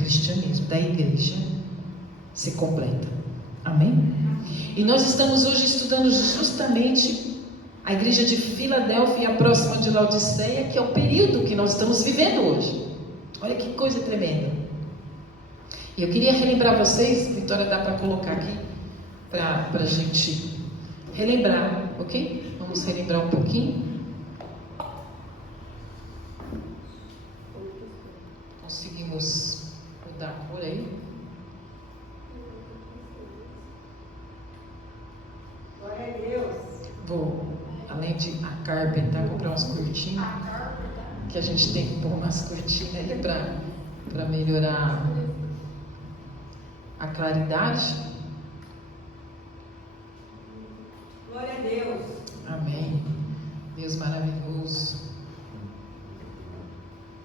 cristianismo, da igreja, se completa. Amém? E nós estamos hoje estudando justamente a igreja de Filadélfia e a próxima de Laodiceia, que é o período que nós estamos vivendo hoje. Olha que coisa tremenda. E eu queria relembrar vocês, Vitória, dá para colocar aqui, para a gente relembrar, ok? Vamos relembrar um pouquinho. Conseguimos mudar a cor aí? Glória a Deus. Vou, além de acarpetar, comprar umas cortinas, que a gente tem que pôr umas cortinas aí para melhorar a claridade. Glória a Deus. Amém. Deus maravilhoso.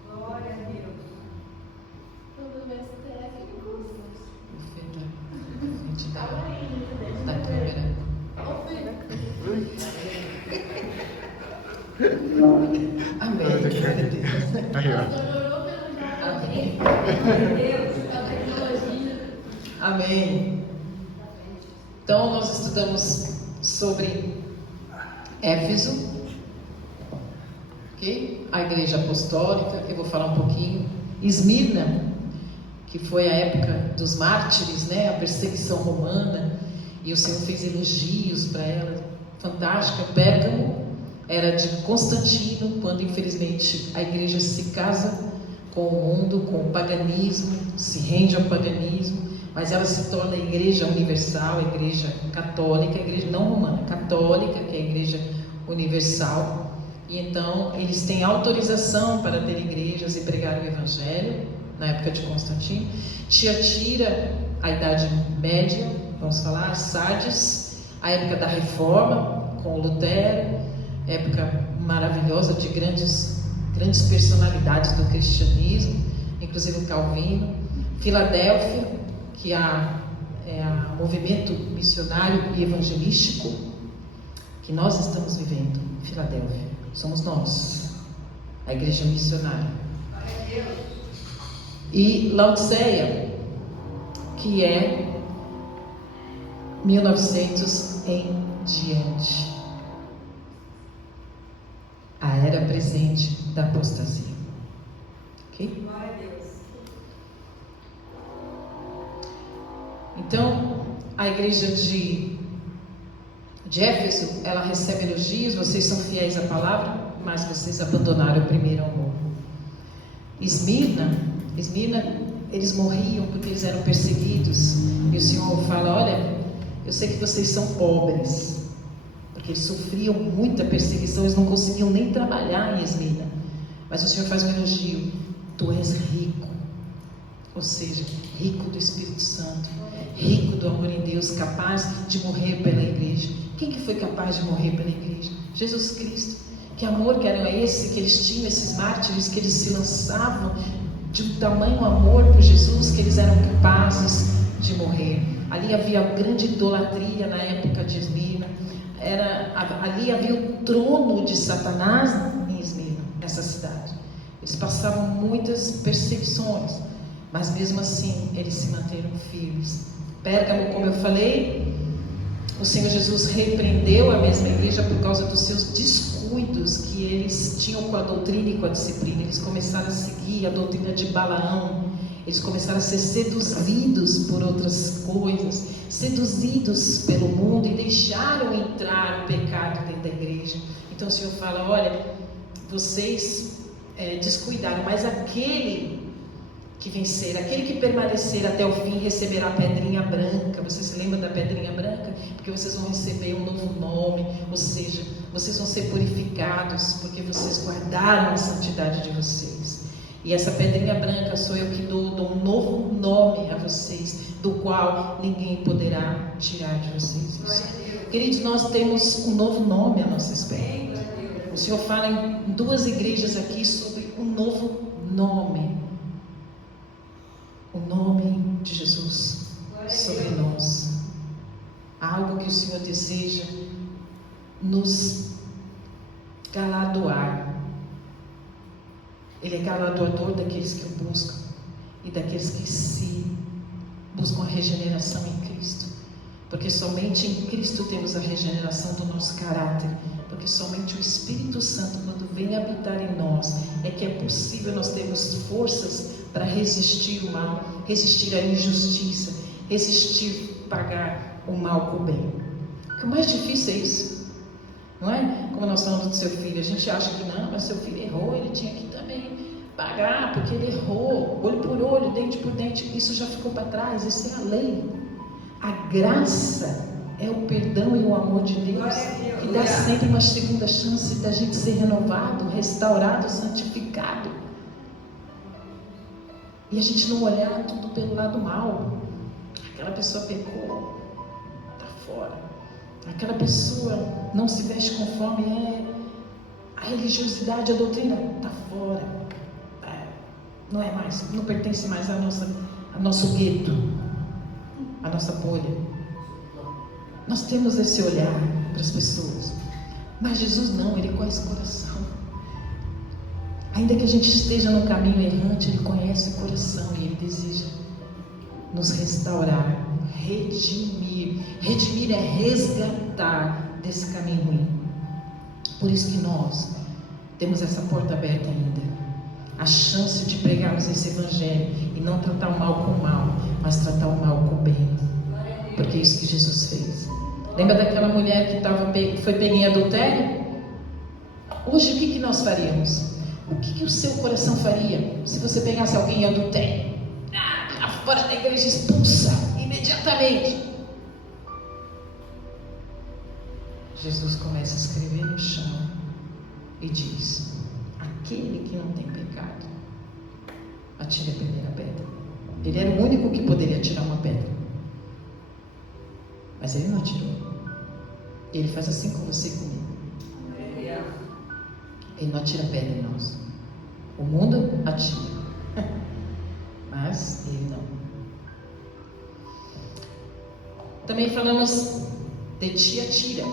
Glória a Deus. Da câmera. Amém. Aí, ó. Amém. Glória a Deus. Amém. Então nós estudamos sobre Éfeso, ok? A igreja apostólica, eu vou falar um pouquinho. Esmirna, que foi a época dos mártires, né? A perseguição romana, e o Senhor fez elogios para ela, fantástica. Pérgamo era de Constantino, quando infelizmente a igreja se casa com o mundo, com o paganismo, se rende ao paganismo, mas ela se torna a igreja universal, a igreja católica, a igreja não romana, católica, que é a igreja universal. E então eles têm autorização para ter igrejas e pregar o evangelho, na época de Constantino. Tiatira, a Idade Média, vamos falar, Sardes, a época da Reforma, com Lutero, época maravilhosa de grandes personalidades do cristianismo, inclusive o Calvino. Filadélfia, que é o movimento missionário e evangelístico que nós estamos vivendo. Filadélfia, somos nós, a igreja missionária. E Laodiceia, que é 1900 em diante, a era presente da apostasia. Ok? Glória a Deus. Então, a igreja de Éfeso, ela recebe elogios, vocês são fiéis à palavra, mas vocês abandonaram o primeiro amor. Esmirna, eles morriam porque eles eram perseguidos, e o Senhor fala: olha, eu sei que vocês são pobres, porque eles sofriam muita perseguição, eles não conseguiam nem trabalhar em Esmirna, mas o Senhor faz um elogio: tu és rico, ou seja, rico do Espírito Santo, rico do amor em Deus, capaz de morrer pela igreja. Quem que foi capaz de morrer pela igreja? Jesus Cristo. Que amor que era esse que eles tinham, esses mártires, que eles se lançavam de um tamanho amor por Jesus, que eles eram capazes de morrer. Ali havia grande idolatria na época de Esmirna. Ali havia o trono de Satanás em Esmirna, nessa cidade. Eles passavam muitas perseguições, mas mesmo assim eles se manteram firmes. Pérgamo, como eu falei, o Senhor Jesus repreendeu a mesma igreja por causa dos seus descuidos que eles tinham com a doutrina e com a disciplina. Eles começaram a seguir a doutrina de Balaão, eles começaram a ser seduzidos por outras coisas, seduzidos pelo mundo, e deixaram entrar o pecado dentro da igreja. Então o Senhor fala: olha, vocês descuidaram, mas aquele que vencer, aquele que permanecer até o fim, receberá a pedrinha branca. Você se lembra da pedrinha branca? Porque vocês vão receber um novo nome, ou seja, vocês vão ser purificados, porque vocês guardaram a santidade de vocês. E essa pedrinha branca sou eu que dou um novo nome a vocês, do qual ninguém poderá tirar de vocês. Queridos, nós temos um novo nome a nossa espera. O Senhor fala em 2 igrejas aqui sobre um novo nome. O nome de Jesus sobre nós. Algo que o Senhor deseja nos galardoar. Ele é galardoador daqueles que o buscam e daqueles que se buscam a regeneração em Cristo. Porque somente em Cristo temos a regeneração do nosso caráter. Porque somente o Espírito Santo, quando vem habitar em nós, é que é possível nós termos forças para resistir o mal, resistir à injustiça, resistir, pagar o mal com o bem. O mais difícil é isso, não é? Como nós falamos do seu filho, a gente acha que não, mas seu filho errou, ele tinha que também pagar, porque ele errou, olho por olho, dente por dente. Isso já ficou para trás, isso é a lei. A graça é o perdão e o amor de Deus, que dá sempre uma segunda chance da gente ser renovado, restaurado, santificado. E a gente não olhar tudo pelo lado mal. Aquela pessoa pecou, está fora. Aquela pessoa não se veste conforme a religiosidade, a doutrina, está fora. Não é mais, não pertence mais ao nosso gueto, à nossa bolha. Nós temos esse olhar para as pessoas, mas Jesus não, Ele conhece o coração. Ainda que a gente esteja no caminho errante, Ele conhece o coração e Ele deseja nos restaurar, redimir. Redimir é resgatar desse caminho ruim. Por isso que nós temos essa porta aberta ainda, a chance de pregarmos esse evangelho e não tratar o mal com o mal, mas tratar o mal com o bem, porque é isso que Jesus fez. Lembra daquela mulher que foi pega em adultério? Hoje o que nós faríamos? O que o seu coração faria se você pegasse alguém em adultério? Fora da igreja, expulsa imediatamente. Jesus começa a escrever no chão e diz: aquele que não tem pecado, atire a primeira pedra. Ele era o único que poderia atirar uma pedra, mas ele não atirou. Ele faz assim com você e comigo. Ele não atira pedra em nós. O mundo atira, mas ele não. Também falamos de Tiatira.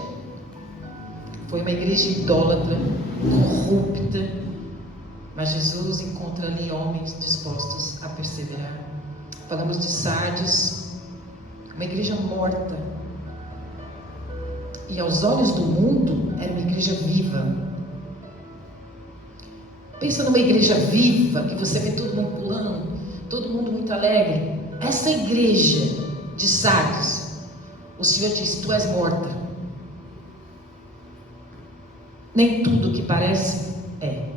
Foi uma igreja idólatra, corrupta, mas Jesus encontra ali homens dispostos a perseverar. Falamos de Sardes, uma igreja morta, e aos olhos do mundo era uma igreja viva. Pensa numa igreja viva, que você vê todo mundo pulando, todo mundo muito alegre. Essa igreja de Sardes, o Senhor diz: tu és morta. Nem tudo que parece é.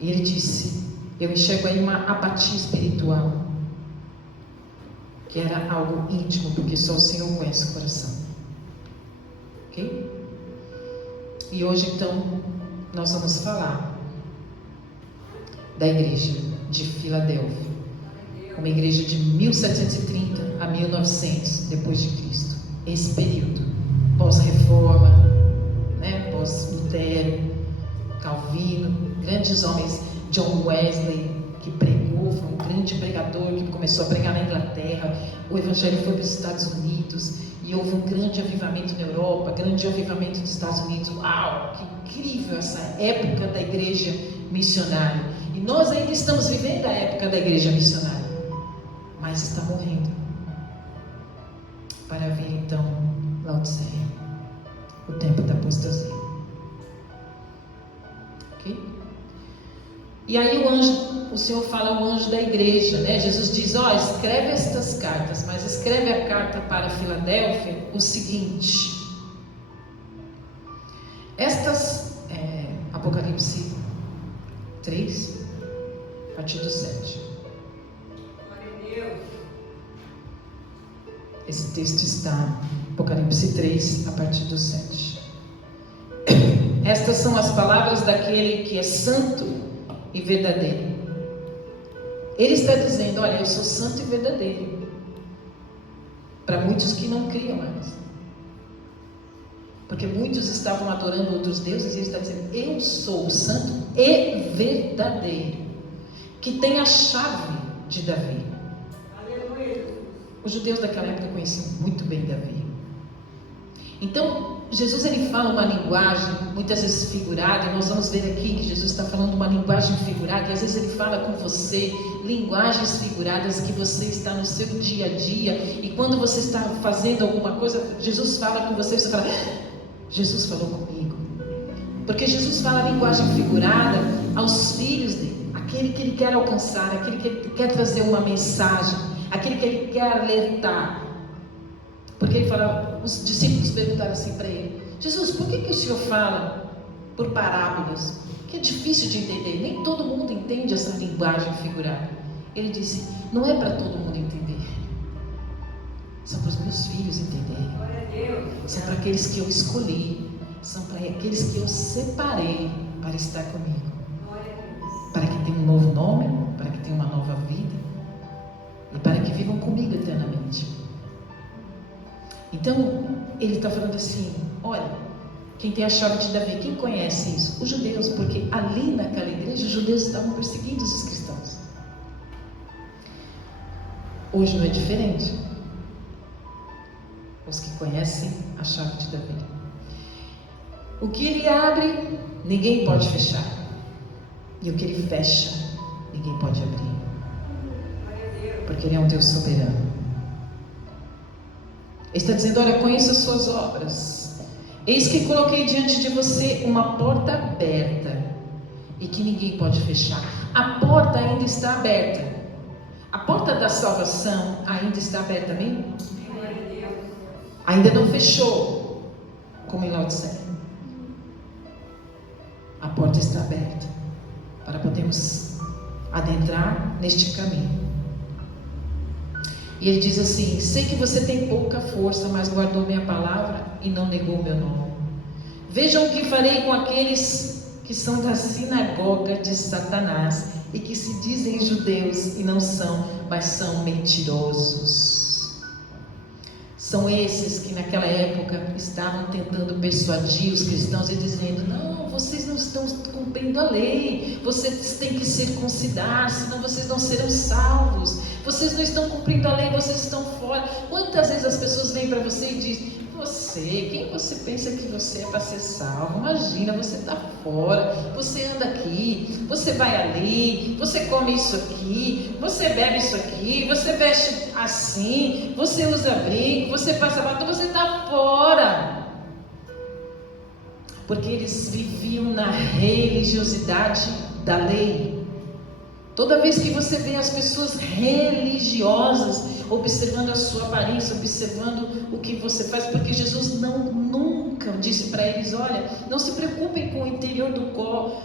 E ele disse: eu enxergo aí uma apatia espiritual, que era algo íntimo, porque só o Senhor conhece o coração. Ok? E hoje então nós vamos falar da igreja de Filadélfia, uma igreja de 1730 a 1900 depois de Cristo. Esse período pós-reforma, né? Pós-Lutero, Calvino, grandes homens, John Wesley, que pregou, foi um grande pregador que começou a pregar na Inglaterra. O evangelho foi para os Estados Unidos e houve um grande avivamento na Europa, grande avivamento nos Estados Unidos. Uau, que incrível essa época da igreja missionária. E nós ainda estamos vivendo a época da igreja missionária, mas está morrendo para vir então Laodiceia, o tempo da apostasia. Ok? E aí o Senhor fala, o anjo da igreja, né? Jesus diz: escreve estas cartas, mas escreve a carta para Filadélfia o seguinte. Apocalipse 3, a partir do 7. Glória a Deus. Esse texto está em Apocalipse 3, a partir do 7. Estas são as palavras daquele que é santo e verdadeiro. Ele está dizendo: olha, eu sou santo e verdadeiro. Para muitos que não criam mais. Porque muitos estavam adorando outros deuses, e ele está dizendo: eu sou santo e verdadeiro, que tem a chave de Davi. Aleluia. Os judeus daquela época conheciam muito bem Davi. Então, Jesus ele fala uma linguagem, muitas vezes figurada, e nós vamos ver aqui que Jesus está falando uma linguagem figurada, e às vezes ele fala com você, linguagens figuradas que você está no seu dia a dia, e quando você está fazendo alguma coisa, Jesus fala com você, você fala, Jesus falou comigo. Porque Jesus fala a linguagem figurada aos filhos dele, aquele que ele quer alcançar, aquele que ele quer trazer uma mensagem, aquele que ele quer alertar. Porque ele fala, os discípulos perguntaram assim para ele, Jesus, por que o Senhor fala por parábolas? Que é difícil de entender, nem todo mundo entende essa linguagem figurada. Ele disse, não é para todo mundo entender, são para os meus filhos entenderem, são para aqueles que eu escolhi, são para aqueles que eu separei para estar comigo, para que tenham um novo nome, para que tenham uma nova vida e para que vivam comigo eternamente. Então, ele está falando assim, olha, quem tem a chave de Davi, quem conhece isso? Os judeus, porque ali naquela igreja, os judeus estavam perseguindo os cristãos. Hoje não é diferente. Os que conhecem a chave de Davi. O que ele abre, ninguém pode fechar. E o que ele fecha, ninguém pode abrir. Porque ele é um Deus soberano. Ele está dizendo, olha, conheça as suas obras. Eis que coloquei diante de você uma porta aberta e que ninguém pode fechar. A porta ainda está aberta. A porta da salvação ainda está aberta, amém? Ainda não fechou, como em Laodiceia. A porta está aberta para podermos adentrar neste caminho. E ele diz assim, sei que você tem pouca força, mas guardou minha palavra e não negou meu nome. Vejam o que farei com aqueles que são da sinagoga de Satanás e que se dizem judeus e não são, mas são mentirosos. São esses que naquela época estavam tentando persuadir os cristãos e dizendo, não, vocês não estão cumprindo a lei, vocês têm que circuncidar, senão vocês não serão salvos, vocês não estão cumprindo a lei, vocês estão fora. Quantas vezes as pessoas vêm para você e dizem, quem você pensa que você é para ser salvo? Imagina, você está fora, você anda aqui, você vai ali, você come isso aqui, você bebe isso aqui, você veste assim, você usa brinco, você passa batom, você está fora. Porque eles viviam na religiosidade da lei. Toda vez que você vê as pessoas religiosas observando a sua aparência, observando o que você faz, porque Jesus nunca disse para eles, olha, não se preocupem com o interior do copo,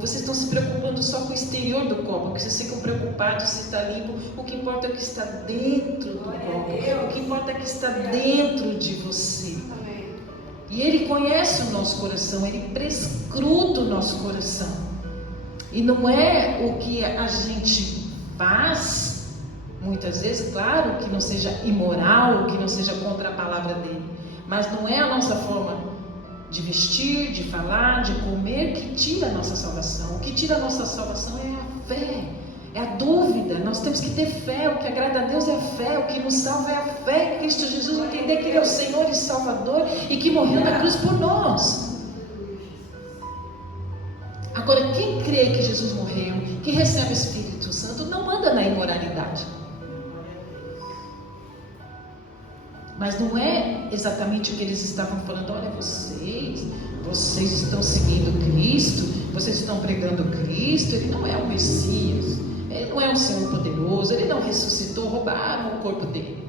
vocês estão se preocupando só com o exterior do copo, porque vocês ficam preocupados se está limpo, o que importa é o que está dentro do copo, o que importa é o que está dentro de você. E Ele conhece o nosso coração, Ele prescruta o nosso coração. E não é o que a gente faz, muitas vezes, claro, que não seja imoral, que não seja contra a palavra dele, mas não é a nossa forma de vestir, de falar, de comer que tira a nossa salvação. O que tira a nossa salvação é a fé, é a dúvida. Nós temos que ter fé, o que agrada a Deus é a fé, o que nos salva é a fé em Cristo Jesus, entender que Ele é o Senhor e Salvador e que morreu na cruz por nós. Agora, quem crê que Jesus morreu, que recebe o Espírito Santo, não anda na imoralidade. Mas não é exatamente o que eles estavam falando. Olha, vocês estão seguindo Cristo, vocês estão pregando Cristo, Ele não é o Messias, Ele não é um Senhor poderoso, Ele não ressuscitou, roubaram o corpo dele.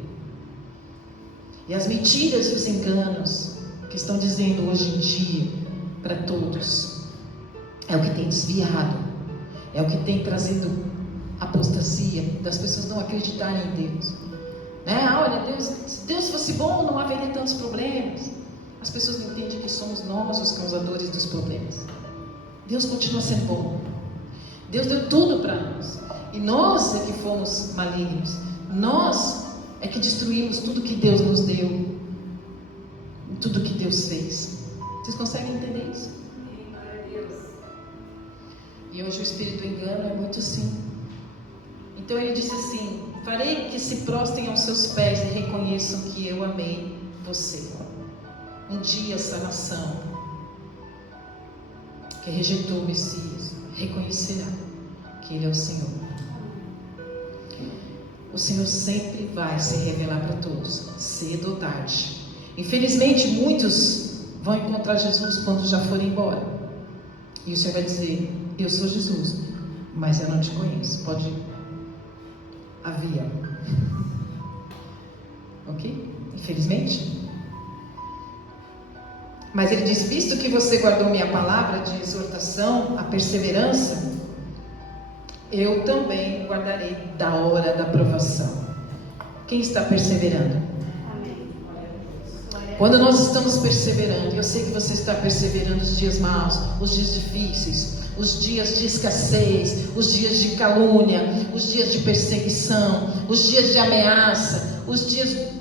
E as mentiras e os enganos que estão dizendo hoje em dia para todos, é o que tem desviado, é o que tem trazido apostasia, das pessoas não acreditarem em Deus. Olha, se Deus fosse bom, não haveria tantos problemas. As pessoas não entendem que somos nós os causadores dos problemas. Deus continua sendo bom. Deus deu tudo para nós. E nós é que fomos malignos. Nós é que destruímos tudo que Deus nos deu. Tudo que Deus fez. Vocês conseguem entender isso? E hoje o espírito do engano é muito assim. Então ele disse assim, farei que se prostem aos seus pés e reconheçam que eu amei você. um dia essa nação que rejeitou o Messias reconhecerá que Ele é o Senhor. O Senhor sempre vai se revelar para todos, cedo ou tarde. Infelizmente, muitos vão encontrar Jesus quando já forem embora. E o Senhor vai dizer: eu sou Jesus, mas eu não te conheço. Pode avião. Ok? Infelizmente. Mas ele diz: visto que você guardou minha palavra de exortação, a perseverança, eu também guardarei da hora da provação. Quem está perseverando? Quando nós estamos perseverando, eu sei que você está perseverando os dias maus, os dias difíceis, os dias de escassez, os dias de calúnia, os dias de perseguição, os dias de ameaça, os dias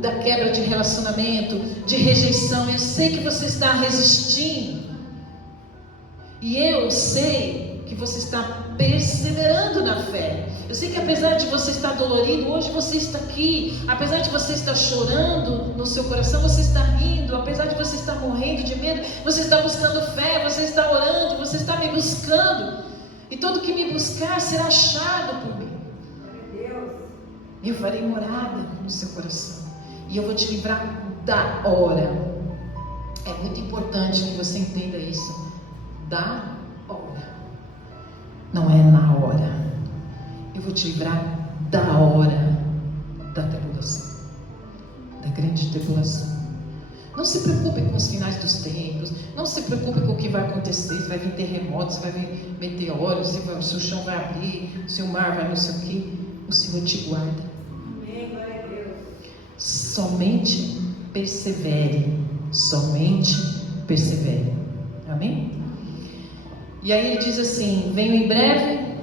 da quebra de relacionamento, de rejeição. Eu sei que você está resistindo. E eu sei que você está perseverando na fé. Eu sei que apesar de você estar dolorido, hoje você está aqui. Apesar de você estar chorando no seu coração, você está rindo. Apesar de você estar morrendo de medo, você está buscando fé, você está orando, você está me buscando. E todo que me buscar será achado por mim. Eu farei morada no seu coração. E eu vou te livrar da hora. É muito importante que você entenda isso. Da hora. Não é na hora. Eu vou te livrar da hora da tribulação. Da grande tribulação. Não se preocupe com os finais dos tempos. Não se preocupe com o que vai acontecer. Se vai vir terremotos, se vai vir meteoros, se o chão vai abrir, se o mar vai não sei o que. O Senhor te guarda. Amém, glória a Deus. Somente persevere. Somente persevere. Amém? E aí ele diz assim: venho em breve,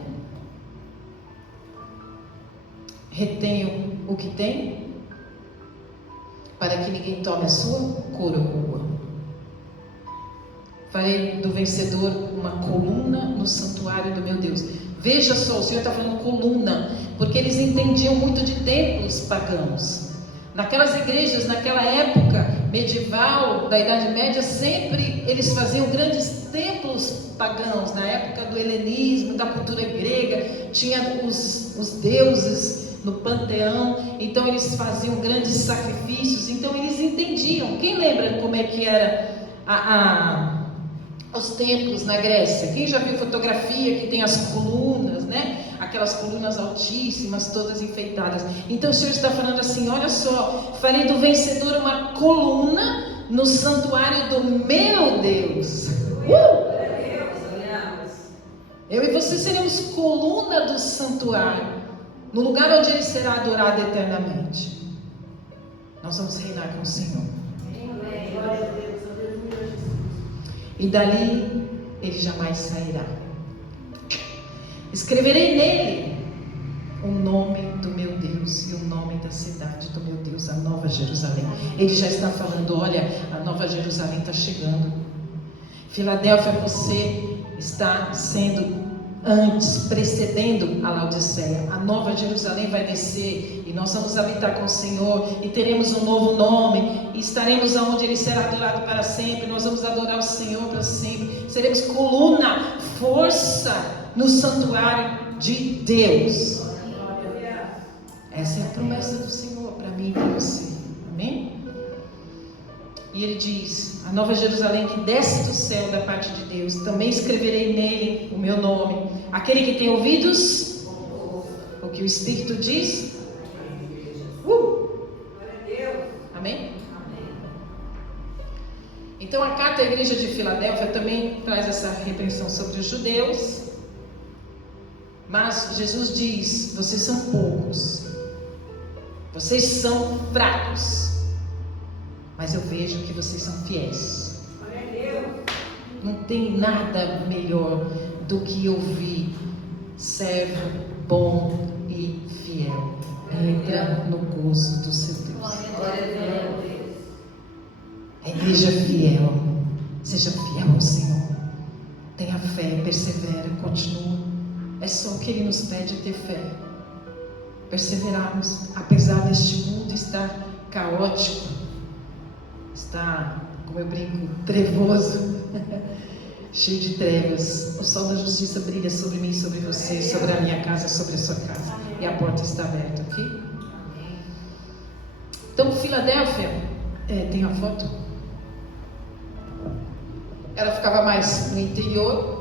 retenho o que tem, para que ninguém tome a sua coroa. Farei do vencedor uma coluna no santuário do meu Deus. Veja só, o Senhor está falando coluna, porque eles entendiam muito de templos pagãos. Naquelas igrejas, naquela época medieval, da Idade Média, sempre eles faziam grandes templos pagãos. Na época do helenismo, da cultura grega, tinha os deuses no panteão, então eles faziam grandes sacrifícios. Então eles entendiam. Quem lembra como é que era os templos na Grécia? Quem já viu fotografia que tem as colunas, né? Aquelas colunas altíssimas, todas enfeitadas. Então o Senhor está falando assim: olha só, farei do vencedor uma coluna no santuário do meu Deus. Eu e você seremos coluna do santuário, no lugar onde Ele será adorado eternamente. Nós vamos reinar com o Senhor. E dali Ele jamais sairá. Escreverei nele o nome do meu Deus e o nome da cidade do meu Deus, a Nova Jerusalém. Ele já está falando: olha, a Nova Jerusalém está chegando. Filadélfia, você está sendo antes, precedendo a Laodiceia. A Nova Jerusalém vai descer e nós vamos habitar com o Senhor e teremos um novo nome e estaremos aonde Ele será adorado para sempre. Nós vamos adorar o Senhor para sempre. Seremos coluna, força no santuário de Deus. Essa é a promessa do Senhor para mim e para você. Amém? E ele diz: a Nova Jerusalém que desce do céu da parte de Deus, também escreverei nele o meu nome. Aquele que tem ouvidos, o que o Espírito diz. Amém? Então a carta à igreja de Filadélfia também traz essa repreensão sobre os judeus. Mas Jesus diz: vocês são poucos, vocês são fracos, mas eu vejo que vocês são fiéis. Não tem nada melhor do que ouvir: servo bom e fiel, entra no gozo do seu Deus. A igreja fiel, seja fiel ao Senhor, tenha fé, persevera, continua. É só o que Ele nos pede, ter fé, perseverarmos, apesar deste mundo estar caótico. está, como eu brinco, trevoso, cheio de trevas. O sol da justiça brilha sobre mim, sobre você, sobre a minha casa, sobre a sua casa. E a porta está aberta, ok? Então, Filadélfia, tem a foto? Ela ficava mais no interior.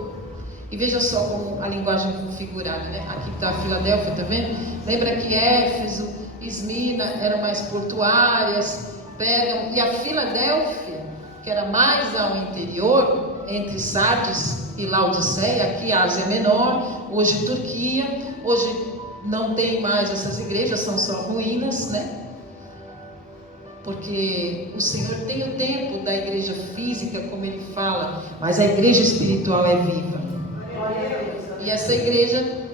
E veja só como a linguagem configurada, né? Aqui está a Filadélfia, tá vendo? Lembra que Éfeso, Esmirna eram mais portuárias, Pérgamo, e a Filadélfia, que era mais ao interior, entre Sardes e Laodiceia, aqui Ásia Menor, hoje Turquia, hoje não tem mais essas igrejas, são só ruínas, né? Porque o Senhor tem o tempo da igreja física, como Ele fala, mas a igreja espiritual é viva. E essa igreja,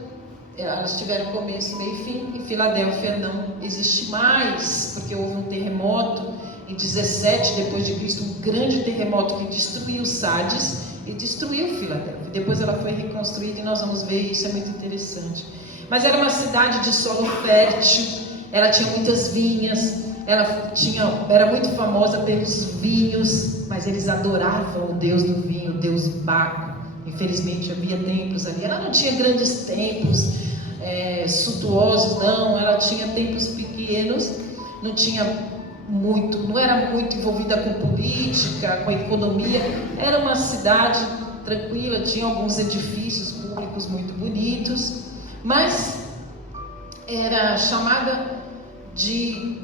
elas tiveram começo, meio e fim. Em Filadélfia não existe mais, porque houve um terremoto em 17 depois de Cristo, um grande terremoto que destruiu Sardes e destruiu Filadélfia. Depois ela foi reconstruída e nós vamos ver, isso é muito interessante. Mas era uma cidade de solo fértil, ela tinha muitas vinhas, era muito famosa pelos vinhos, mas eles adoravam o Deus do vinho, o Deus Baco. Infelizmente havia templos ali. Ela não tinha grandes templos suntuosos, não. Ela tinha templos pequenos, não era muito envolvida com política, com economia. Era uma cidade tranquila, tinha alguns edifícios públicos muito bonitos, mas era chamada de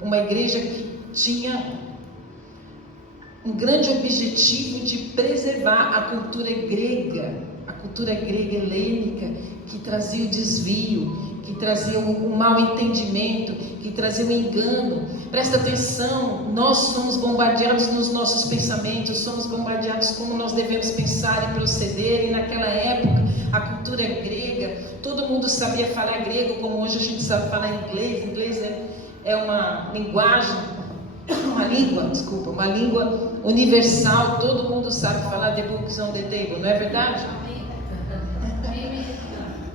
uma igreja que tinha um grande objetivo de preservar a cultura grega helênica, que trazia o desvio, que trazia o mal entendimento, que trazia o engano. Presta atenção, nós somos bombardeados nos nossos pensamentos, somos bombardeados como nós devemos pensar e proceder. E naquela época, a cultura grega, todo mundo sabia falar grego, como hoje a gente sabe falar inglês. Inglês é uma língua universal, todo mundo sabe falar the books on the table, não é verdade?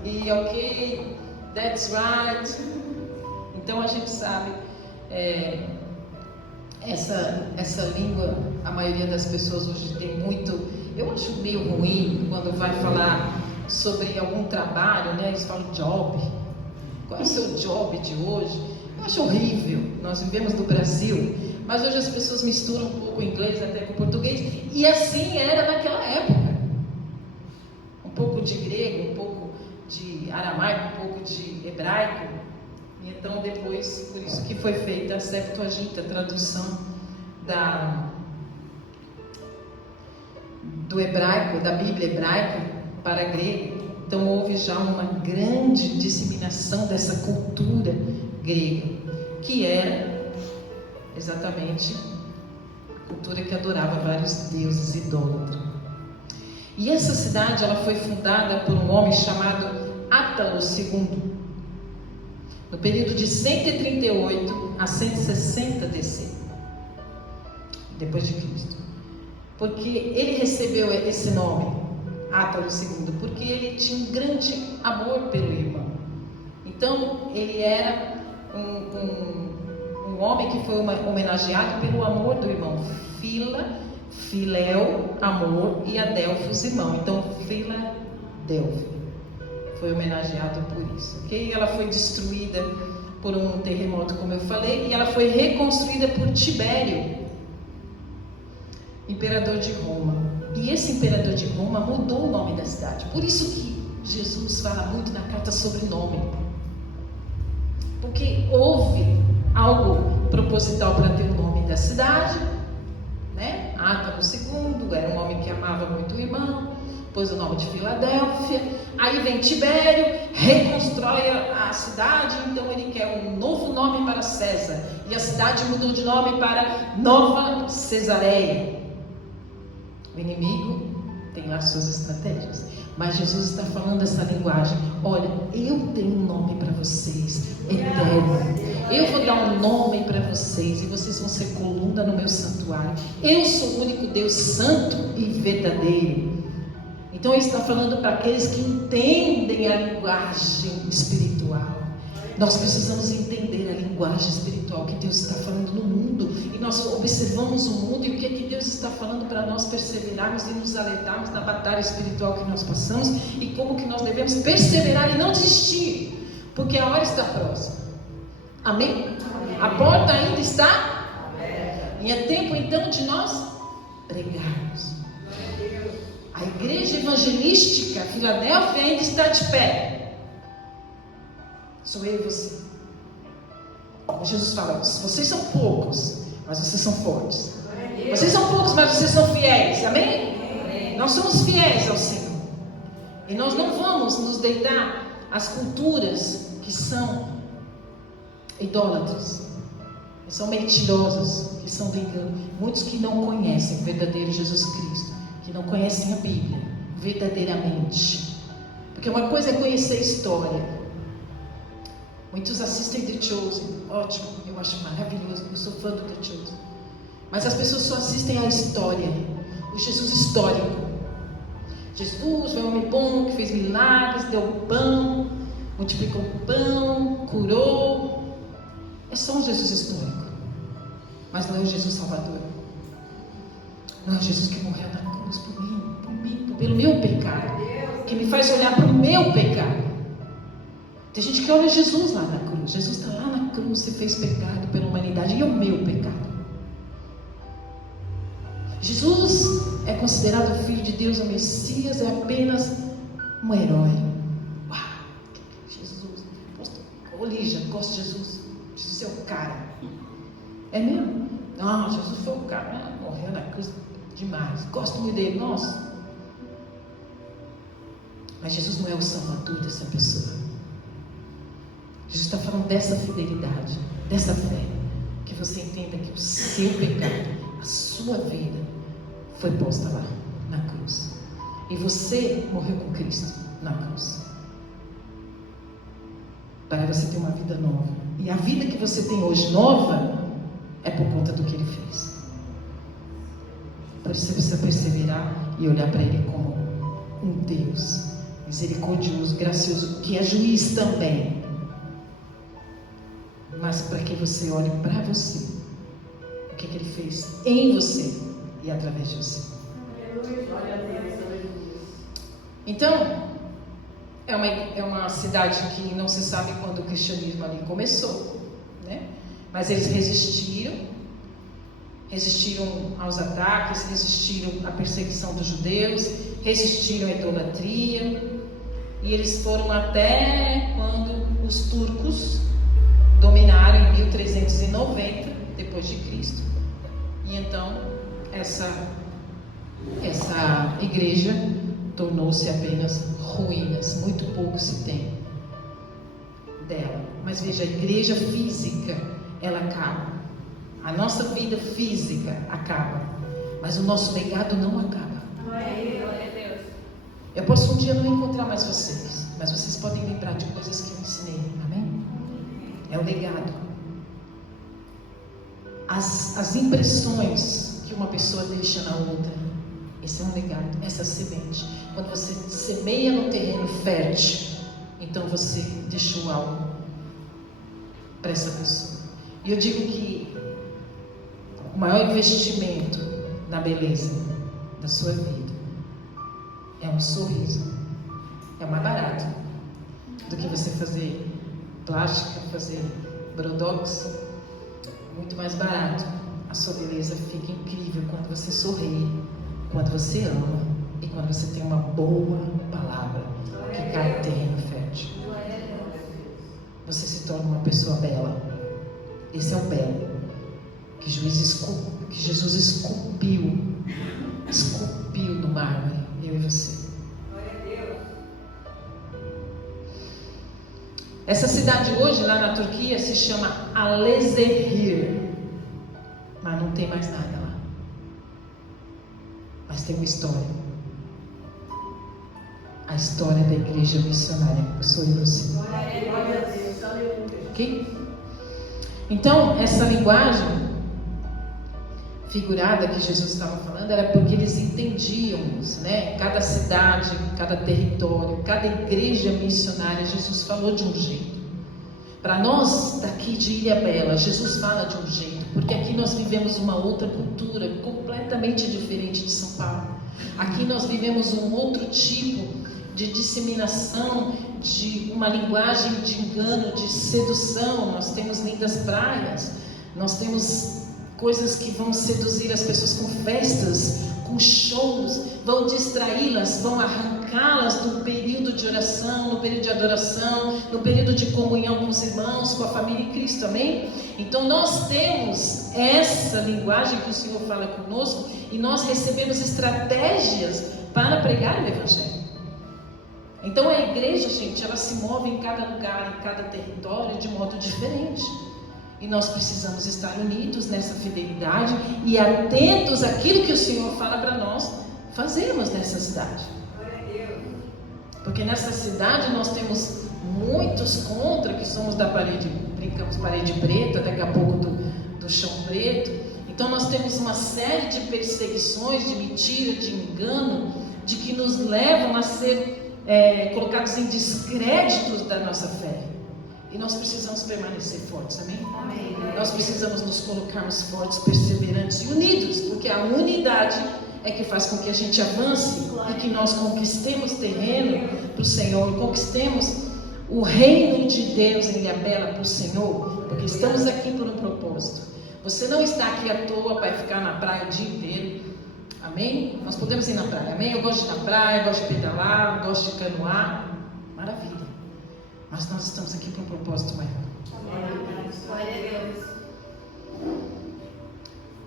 E ok, that's right. Então a gente sabe, essa língua, a maioria das pessoas hoje tem muito, eu acho meio ruim quando vai falar sobre algum trabalho, né? Eles falam job, qual é o seu job de hoje? Eu acho horrível. Nós vivemos no Brasil, mas hoje as pessoas misturam um pouco o inglês até com o português, e assim era naquela época. Um pouco de grego, um pouco de aramaico, um pouco de hebraico. E então depois, por isso que foi feita a Septuaginta, a tradução do hebraico, da Bíblia hebraica para grego. Então houve já uma grande disseminação dessa cultura grega, que era exatamente a cultura que adorava vários deuses idólatras. E essa cidade, ela foi fundada por um homem chamado Átalo II, no período de 138 a 160 DC, depois de Cristo. Porque ele recebeu esse nome, Átalo II, porque ele tinha um grande amor pelo irmão. Então ele era um homem que foi homenageado pelo amor do irmão. Filéu, amor, e Adelphos, irmão. Então Filadélfia foi homenageado por isso, ok? Ela foi destruída por um terremoto, como eu falei, e ela foi reconstruída por Tibério, imperador de Roma. E esse imperador de Roma mudou o nome da cidade. Por isso que Jesus fala muito na carta sobre nome, porque houve algo proposital para ter o nome da cidade, né? Átalo II era um homem que amava muito o irmão, pôs o nome de Filadélfia. Aí vem Tibério, reconstrói a cidade, então ele quer um novo nome para César, e a cidade mudou de nome para Nova Cesareia. O inimigo tem lá suas estratégias, mas Jesus está falando essa linguagem. Olha, eu tenho um nome para vocês, eterno. Eu vou dar um nome para vocês, e vocês vão ser coluna no meu santuário. Eu sou o único Deus santo e verdadeiro. Então ele está falando para aqueles que entendem a linguagem espiritual, Nós precisamos entender a linguagem espiritual que Deus está falando no mundo. E nós observamos o mundo e o que é que Deus está falando para nós perseverarmos e nos alertarmos na batalha espiritual que nós passamos. E como que nós devemos perseverar e não desistir. Porque a hora está próxima. Amém? A porta ainda está aberta. E é tempo então de nós pregarmos. A igreja evangelística Filadélfia ainda está de pé. Sou eu e você. Como Jesus fala, vocês são poucos, mas vocês são fortes. Vocês são poucos, mas vocês são fiéis. Amém? Nós somos fiéis ao Senhor. E nós não vamos nos deitar às culturas que são idólatras, que são mentirosas, que são de engano. Muitos que não conhecem o verdadeiro Jesus Cristo, que não conhecem a Bíblia verdadeiramente. Porque uma coisa é conhecer a história. Muitos assistem The Chosen, ótimo, eu acho maravilhoso, eu sou fã do The Chosen. Mas as pessoas só assistem a história, o Jesus histórico. Jesus foi um homem bom, que fez milagres, deu pão, multiplicou o pão, curou. É só um Jesus histórico. Mas não é o Jesus Salvador. Não é o Jesus que morreu na cruz por mim, pelo meu pecado. Que me faz olhar para o meu pecado. Tem gente que olha Jesus lá na cruz. Jesus está lá na cruz, se fez pecado pela humanidade. E o meu pecado? Jesus é considerado o Filho de Deus, o Messias, é apenas um herói. Uau! Jesus, Lígia, gosto de Jesus. Jesus é o cara. É mesmo? Não, Jesus foi o cara. Morreu na cruz demais. Gosto muito dele, nossa. Mas Jesus não é o salvador dessa pessoa. Jesus está falando dessa fidelidade, dessa fé, que você entenda que o seu pecado, a sua vida, foi posta lá, na cruz. E você morreu com Cristo na cruz. Para você ter uma vida nova. E a vida que você tem hoje nova, é por conta do que Ele fez. Por isso você precisa perseverar e olhar para Ele como um Deus misericordioso, gracioso, que é juiz também. Mas para que você olhe para você, o que Ele fez em você e através de você. Então, é uma cidade que não se sabe quando o cristianismo ali começou, né? Mas eles resistiram aos ataques, resistiram à perseguição dos judeus, resistiram à idolatria, e eles foram até quando os turcos dominaram em 1390 depois de Cristo. E então essa igreja tornou-se apenas ruínas. Muito pouco se tem dela. Mas veja, a igreja física, ela acaba. A nossa vida física acaba. Mas o nosso legado não acaba. Eu posso um dia não encontrar mais vocês, mas vocês podem lembrar de coisas que eu ensinei. Amém? É o legado. As impressões que uma pessoa deixa na outra. Esse é um legado, essa semente. Quando você semeia no terreno fértil, então você deixou algo para essa pessoa. E eu digo que o maior investimento na beleza da sua vida é um sorriso. É mais barato do que você fazer plástica, fazer botox. Muito mais barato. A sua beleza fica incrível quando você sorri, quando você ama e quando você tem uma boa palavra que cai em terreno fértil. Você se torna uma pessoa bela. Esse é o belo que Jesus esculpiu no mármore, eu e você. Essa cidade hoje lá na Turquia se chama Alezehir, mas não tem mais nada lá. Mas tem uma história. A história da igreja missionária, que sou eu e você. Ok? Então, essa linguagem figurada que Jesus estava falando era porque eles entendiam isso, né? Cada cidade, cada território, cada igreja missionária, Jesus falou de um jeito. Para nós, daqui de Ilhabela, Jesus fala de um jeito, porque aqui nós vivemos uma outra cultura, completamente diferente de São Paulo. Aqui nós vivemos um outro tipo de disseminação, de uma linguagem de engano, de sedução. Nós temos lindas praias, nós temos coisas que vão seduzir as pessoas com festas, com shows, vão distraí-las, vão arrancá-las do período de oração, no período de adoração, no período de comunhão com os irmãos, com a família em Cristo, amém? Então nós temos essa linguagem que o Senhor fala conosco e nós recebemos estratégias para pregar o Evangelho. Então a igreja, gente, ela se move em cada lugar, em cada território de modo diferente. E nós precisamos estar unidos nessa fidelidade e atentos àquilo que o Senhor fala para nós fazermos nessa cidade. Porque nessa cidade nós temos muitos contra, que somos da parede, brincamos parede preta, daqui a pouco do chão preto. Então nós temos uma série de perseguições, de mentira, de engano, de que nos levam a ser colocados em descréditos da nossa fé. E nós precisamos permanecer fortes, amém? Amém. Nós precisamos nos colocarmos fortes, perseverantes e unidos, porque a unidade é que faz com que a gente avance e que nós conquistemos terreno para o Senhor, conquistemos o reino de Deus em Ilhabela para o Senhor, porque estamos aqui por um propósito. Você não está aqui à toa para ficar na praia o dia inteiro, amém? Nós podemos ir na praia, amém? Eu gosto de ir na praia, gosto de pedalar, gosto de canoar, maravilha. Mas nós estamos aqui para um propósito maior. Glória a Deus.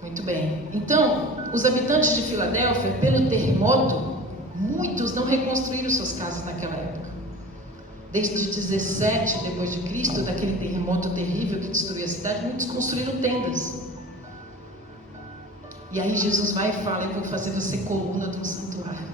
Muito bem. Então, os habitantes de Filadélfia, pelo terremoto, muitos não reconstruíram suas casas naquela época. Desde 17 depois de Cristo, daquele terremoto terrível que destruiu a cidade, muitos construíram tendas. E aí Jesus vai e fala: eu vou fazer você coluna de um santuário.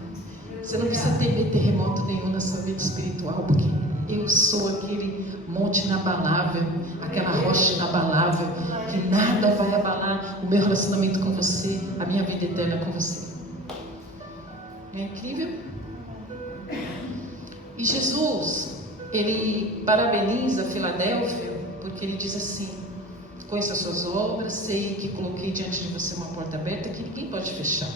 Você não precisa temer terremoto nenhum na sua vida espiritual, porque eu sou aquele monte inabalável, aquela rocha inabalável, que nada vai abalar o meu relacionamento com você, a minha vida eterna com você. Não é incrível? E Jesus, ele parabeniza Filadélfia, porque ele diz assim: conheço as suas obras, sei que coloquei diante de você uma porta aberta que ninguém pode fechar.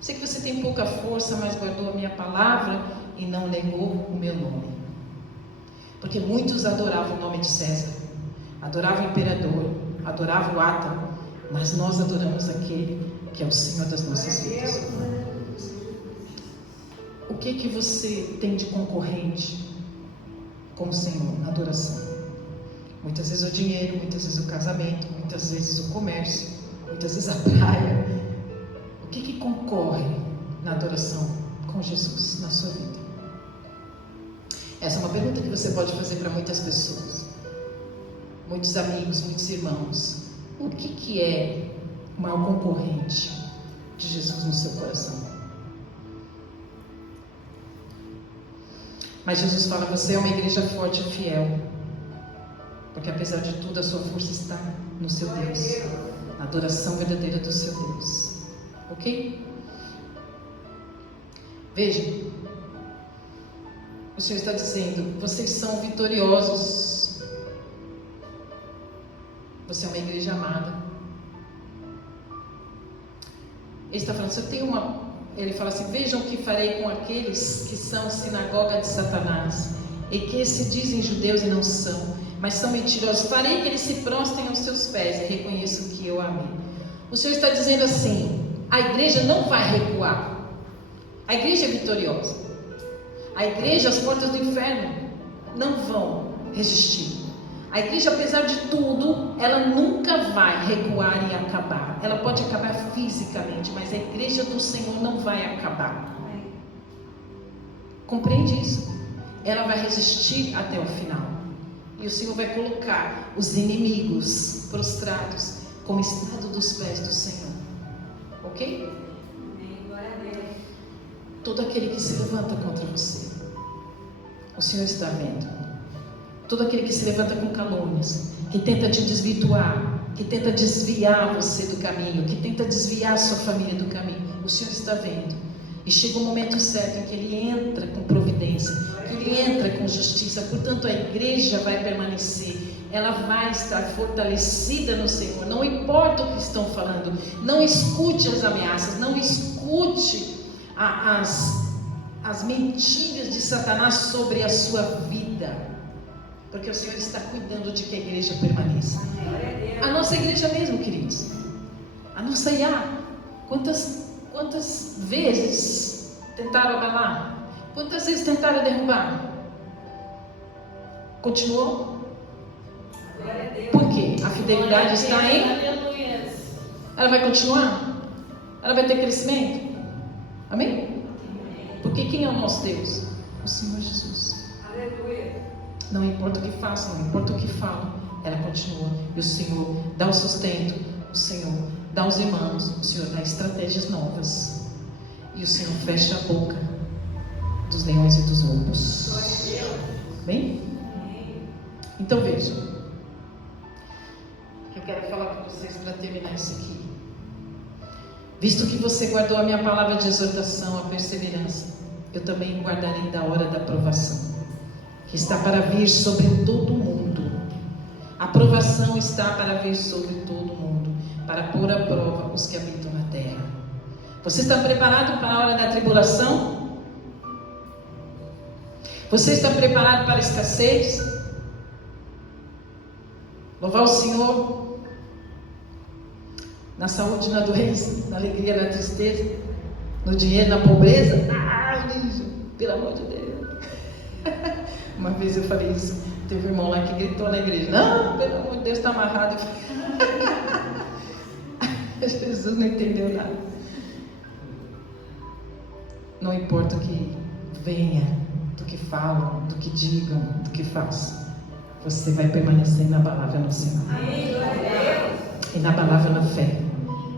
Sei que você tem pouca força, mas guardou a minha palavra e não negou o meu nome. Porque muitos adoravam o nome de César, adoravam o imperador, adoravam o Átalo, mas nós adoramos aquele que é o Senhor das nossas vidas. O que você tem de concorrente com o Senhor na adoração? Muitas vezes o dinheiro, muitas vezes o casamento, muitas vezes o comércio, muitas vezes a praia. O que concorre na adoração com Jesus na sua vida? Essa é uma pergunta que você pode fazer para muitas pessoas, muitos amigos, muitos irmãos. O que é o maior concorrente de Jesus no seu coração? Mas Jesus fala: você é uma igreja forte e fiel, porque apesar de tudo a sua força está no seu Deus, na adoração verdadeira do seu Deus. Ok? Veja, o Senhor está dizendo: vocês são vitoriosos. Você é uma igreja amada. Ele está falando, você tem uma... Ele fala assim: vejam o que farei com aqueles que são sinagoga de Satanás, e que se dizem judeus e não são, mas são mentirosos. Farei que eles se prostrem aos seus pés e reconheçam que eu amei. O Senhor está dizendo assim: a igreja não vai recuar. A igreja é vitoriosa. A igreja, as portas do inferno não vão resistir. A igreja, apesar de tudo, ela nunca vai recuar e acabar. Ela pode acabar fisicamente, mas a igreja do Senhor não vai acabar. Compreende isso? Ela vai resistir até o final. E o Senhor vai colocar os inimigos prostrados como estrado dos pés do Senhor. Ok? Todo aquele que se levanta contra você, o Senhor está vendo. Todo aquele que se levanta com calúnias, que tenta te desvirtuar, que tenta desviar você do caminho, que tenta desviar a sua família do caminho, o Senhor está vendo. E chega o momento certo em que Ele entra com providência, que Ele entra com justiça. Portanto, a igreja vai permanecer. Ela vai estar fortalecida no Senhor. Não importa o que estão falando. Não escute as ameaças. Não escute as mentiras de Satanás sobre a sua vida. Porque o Senhor está cuidando de que a igreja permaneça. A nossa igreja mesmo, queridos. A nossa IA. Quantas vezes tentaram abalar? Quantas vezes tentaram derrubar? Continuou? Por quê? A fidelidade está em... Ela vai continuar? Ela vai ter crescimento? Amém? Porque quem é o nosso Deus? O Senhor Jesus. Não importa o que faça, não importa o que fala, ela continua. E o Senhor dá o sustento, o Senhor dá os irmãos, o Senhor dá estratégias novas. E o Senhor fecha a boca dos leões e dos lobos. Bem? Então veja. O que eu quero falar com vocês para terminar isso aqui. Visto que você guardou a minha palavra de exortação, a perseverança, eu também guardarei da hora da provação, que está para vir sobre todo mundo. A provação está para vir sobre todo mundo, para pôr à prova os que habitam na terra. Você está preparado para a hora da tribulação? Você está preparado para a escassez? Louvar o Senhor na saúde, na doença, na alegria, na tristeza, no dinheiro, na pobreza. Pelo amor de Deus. Uma vez eu falei isso, teve um irmão lá que gritou na igreja: não, pelo amor de Deus, está amarrado. Jesus não entendeu nada. Não importa o que venha, do que falam, do que digam, do que façam, você vai permanecer inabalável no Senhor. Inabalável na fé.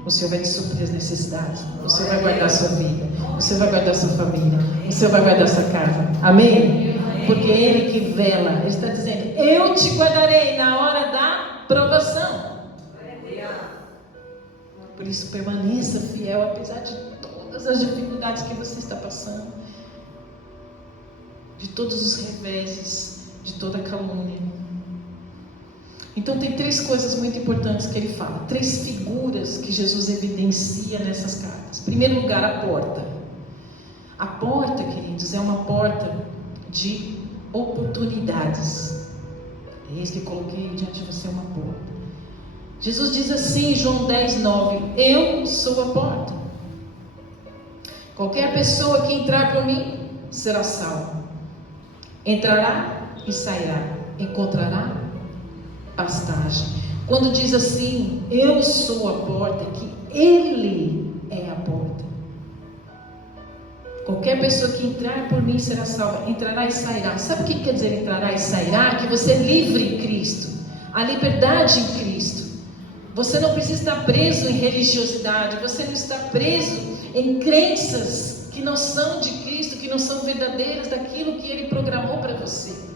O Senhor vai te suprir as necessidades. O Senhor vai guardar a sua vida. O Senhor vai guardar a sua família. O Senhor vai guardar a sua casa. Amém? Porque é Ele que vela. Ele está dizendo: eu te guardarei na hora da provação. Por isso, permaneça fiel, apesar de todas as dificuldades que você está passando, de todos os reveses, de toda a calúnia. Então tem 3 coisas muito importantes que ele fala, 3 figuras que Jesus evidencia nessas cartas. Em primeiro lugar, a porta. A porta, queridos, é uma porta de oportunidades. Eis que coloquei diante de você uma porta. Jesus diz assim em João 10:9: eu sou a porta. Qualquer pessoa que entrar por mim será salvo. Entrará e sairá, encontrará pastagem. Quando diz assim, eu sou a porta, que Ele é a porta. Qualquer pessoa que entrar por mim será salva, entrará e sairá. Sabe o que quer dizer entrará e sairá? Que você é livre em Cristo, a liberdade em Cristo. Você não precisa estar preso em religiosidade, você não está preso em crenças que não são de Cristo, que não são verdadeiras daquilo que Ele programou para você.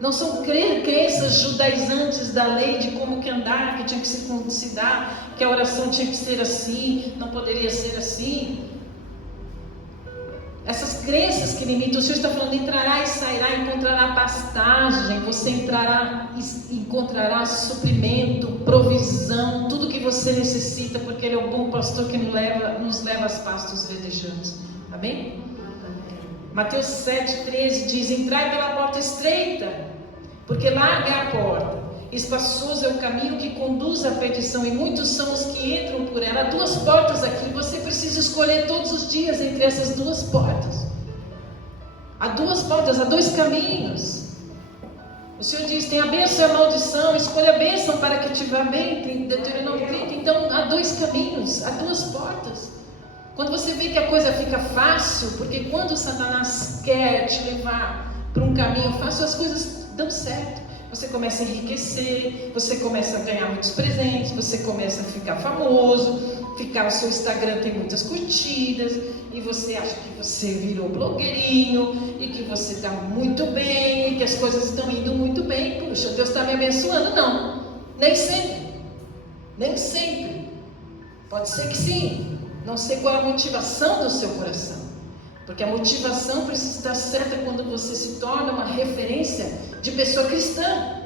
Não são crenças judaizantes da lei de como que andar, que tinha que se circuncidar, que a oração tinha que ser assim, não poderia ser assim. Essas crenças que limitam, o Senhor está falando: entrará e sairá, encontrará pastagem, você entrará e encontrará suprimento, provisão, tudo que você necessita, porque Ele é o bom pastor que nos leva aos pastos verdejantes. Amém? Mateus 7,13 diz: entrai pela porta estreita, porque larga é a porta, espaçoso é o caminho que conduz à perdição, e muitos são os que entram por ela. Há 2 portas aqui, você precisa escolher todos os dias entre essas 2 portas. Há 2 portas, há 2 caminhos. O Senhor diz: tem a bênção e a maldição, escolha a bênção para que te vá bem, Deuteronômio 30. Então há 2 caminhos, há 2 portas. Quando você vê que a coisa fica fácil, porque quando Satanás quer te levar para um caminho fácil, as coisas dão certo. Você começa a enriquecer, você começa a ganhar muitos presentes, você começa a ficar famoso, o seu Instagram tem muitas curtidas, e você acha que você virou blogueirinho, e que você está muito bem, e que as coisas estão indo muito bem. Puxa, Deus está me abençoando. Não, nem sempre. Pode ser que sim. Não sei qual é a motivação do seu coração. Porque a motivação precisa estar certa quando você se torna uma referência de pessoa cristã.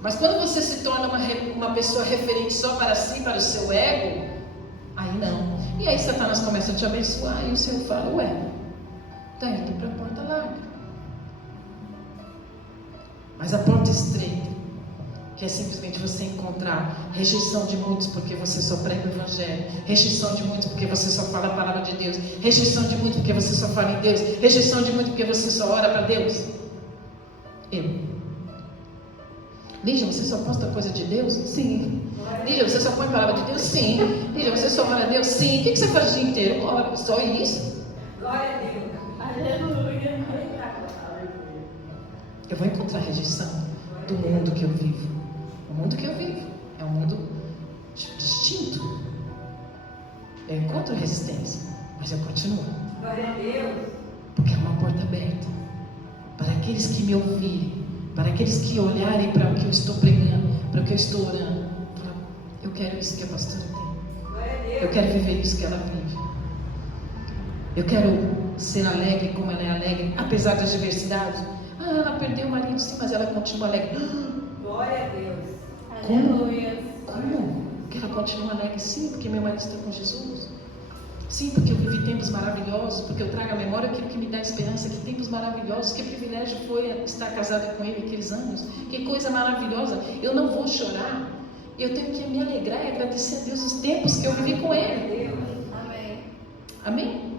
Mas quando você se torna uma pessoa referente só para si, para o seu ego, aí não. E aí Satanás começa a te abençoar e o Senhor fala, ué, está indo para a porta larga. Mas a porta estreita, que é simplesmente você encontrar rejeição de muitos porque você só prega o Evangelho, rejeição de muitos porque você só fala a palavra de Deus, rejeição de muitos porque você só fala em Deus, rejeição de muitos porque você só ora para Deus. Lígia, você só posta coisa de Deus? Sim. Lígia, você só põe a palavra de Deus? Sim. Lígia, você só ora a Deus? Sim. O que você faz o dia inteiro? Ora, só isso? Glória a Deus. Aleluia. Eu vou encontrar rejeição do mundo que eu vivo. O mundo que eu vivo é um mundo distinto. Eu encontro resistência, mas eu continuo. Glória a Deus. Porque é uma porta aberta para aqueles que me ouvirem, para aqueles que olharem para o que eu estou pregando, para o que eu estou orando. Eu quero isso que a pastora tem. Eu quero viver isso que ela vive. Eu quero ser alegre como ela é alegre, apesar das diversidades. Ela perdeu o marido, sim, mas ela continua alegre. Glória a Deus. Como? Que ela continua alegre? Sim, porque meu marido está com Jesus. Sim, porque eu vivi tempos maravilhosos, porque eu trago à memória aquilo que me dá esperança, que tempos maravilhosos, que privilégio foi estar casada com ele aqueles anos, que coisa maravilhosa. Eu não vou chorar, eu tenho que me alegrar e agradecer a Deus os tempos que eu vivi com ele. Amém. Amém?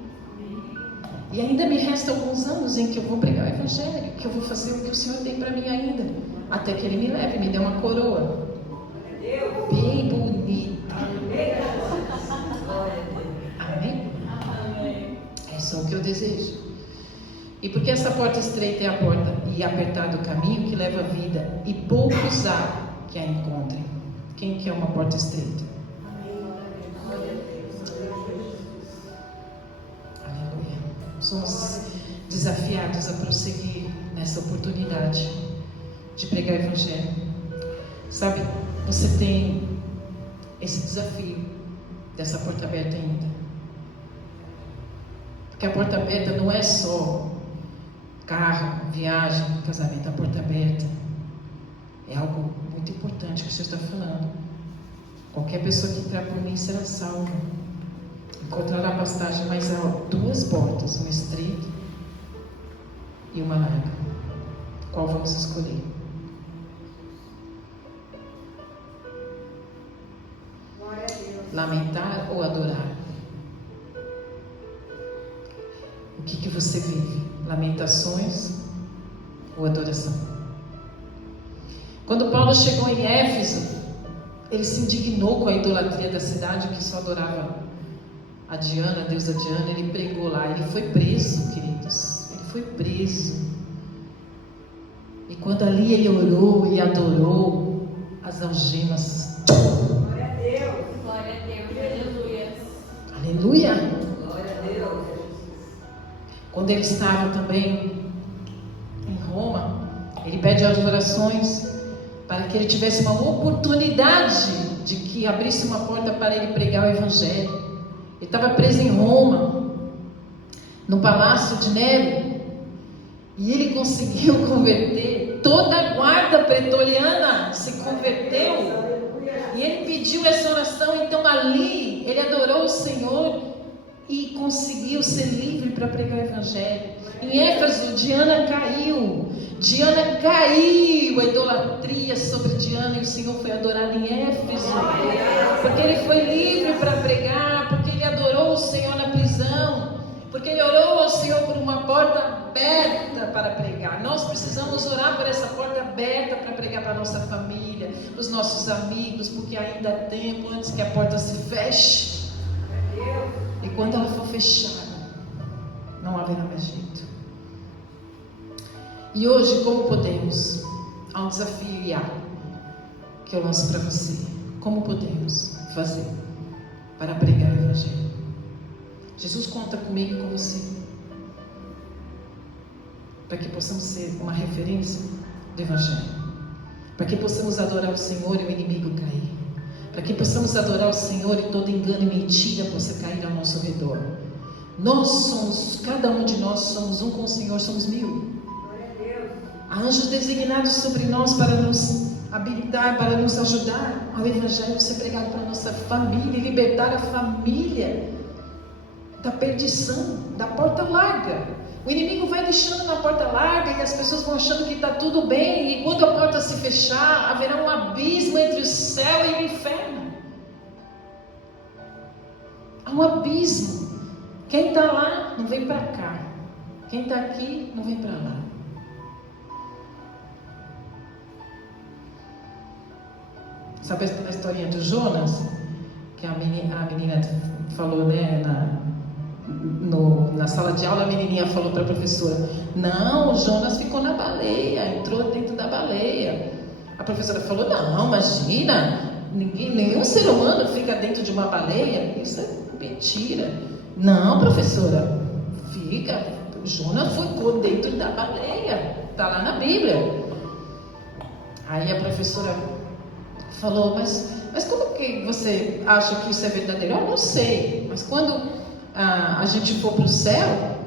E ainda me restam alguns anos em que eu vou pregar o Evangelho, que eu vou fazer o que o Senhor tem para mim ainda, até que Ele me leve, me dê uma coroa bem bonita. Amém? É só o que eu desejo. E porque essa porta estreita é a porta e apertado o caminho que leva à vida, e poucos há que a encontrem. Quem quer uma porta estreita? Aleluia. Somos desafiados a prosseguir nessa oportunidade de pregar o Evangelho. Sabe, você tem esse desafio dessa porta aberta ainda. Porque a porta aberta não é só carro, viagem, casamento. A porta aberta é algo muito importante que o Senhor está falando. Qualquer pessoa que entrar por mim será salva. Encontrará pastagem, mas há duas portas, uma estreita e uma larga. Qual vamos escolher? Lamentar ou adorar? O que você vive? Lamentações ou adoração? Quando Paulo chegou em Éfeso, ele se indignou com a idolatria da cidade que só adorava a Diana, a deusa Diana. Ele pregou lá, ele foi preso, queridos. Ele foi preso. E quando ali ele orou e adorou, as algemas. Glória a Deus. Glória a Deus. Aleluia. Aleluia. Glória a Deus. Quando ele estava também em Roma, ele pede as orações para que ele tivesse uma oportunidade de que abrisse uma porta para ele pregar o Evangelho. Ele estava preso em Roma, no palácio de Nero, e ele conseguiu converter. Toda a guarda pretoriana se converteu. E ele pediu essa oração. Então ali ele adorou o Senhor e conseguiu ser livre para pregar o Evangelho. Em Éfeso, Diana caiu, a idolatria sobre Diana, e o Senhor foi adorado em Éfeso, porque ele foi livre para pregar, porque ele adorou o Senhor na prisão, porque ele orou ao Senhor por uma porta aberta para pregar. Nós precisamos orar por essa porta aberta para pregar para a nossa família, para os nossos amigos, porque ainda há tempo antes que a porta se feche. E quando ela for fechada, não haverá mais jeito. E hoje, como podemos? Há um desafio que eu lanço para você. Como podemos fazer para pregar o Evangelho? Jesus conta comigo e com você, para que possamos ser uma referência do Evangelho, para que possamos adorar o Senhor e o inimigo cair, para que possamos adorar o Senhor e todo engano e mentira possa cair ao nosso redor, Nós somos, cada um de nós somos um com o Senhor, somos 1000. Há anjos designados sobre nós para nos habilitar, para nos ajudar ao Evangelho ser pregado para a nossa família e libertar a família da perdição, da porta larga. O inimigo vai deixando na porta larga e as pessoas vão achando que está tudo bem, e quando a porta se fechar, haverá um abismo entre o céu e o inferno. Há um abismo. Quem está lá não vem para cá, quem está aqui não vem para lá. Sabe a historinha do Jonas? Que a menina falou, né, na sala de aula, a menininha falou para a professora: não, o Jonas ficou na baleia, entrou dentro da baleia. A professora falou: não, imagina, nenhum ser humano fica dentro de uma baleia, isso é mentira. Não, professora, fica, o Jonas ficou dentro da baleia, está lá na Bíblia. Aí a professora falou: mas como que você acha que isso é verdadeiro? Eu não sei, mas quando a gente for para o céu,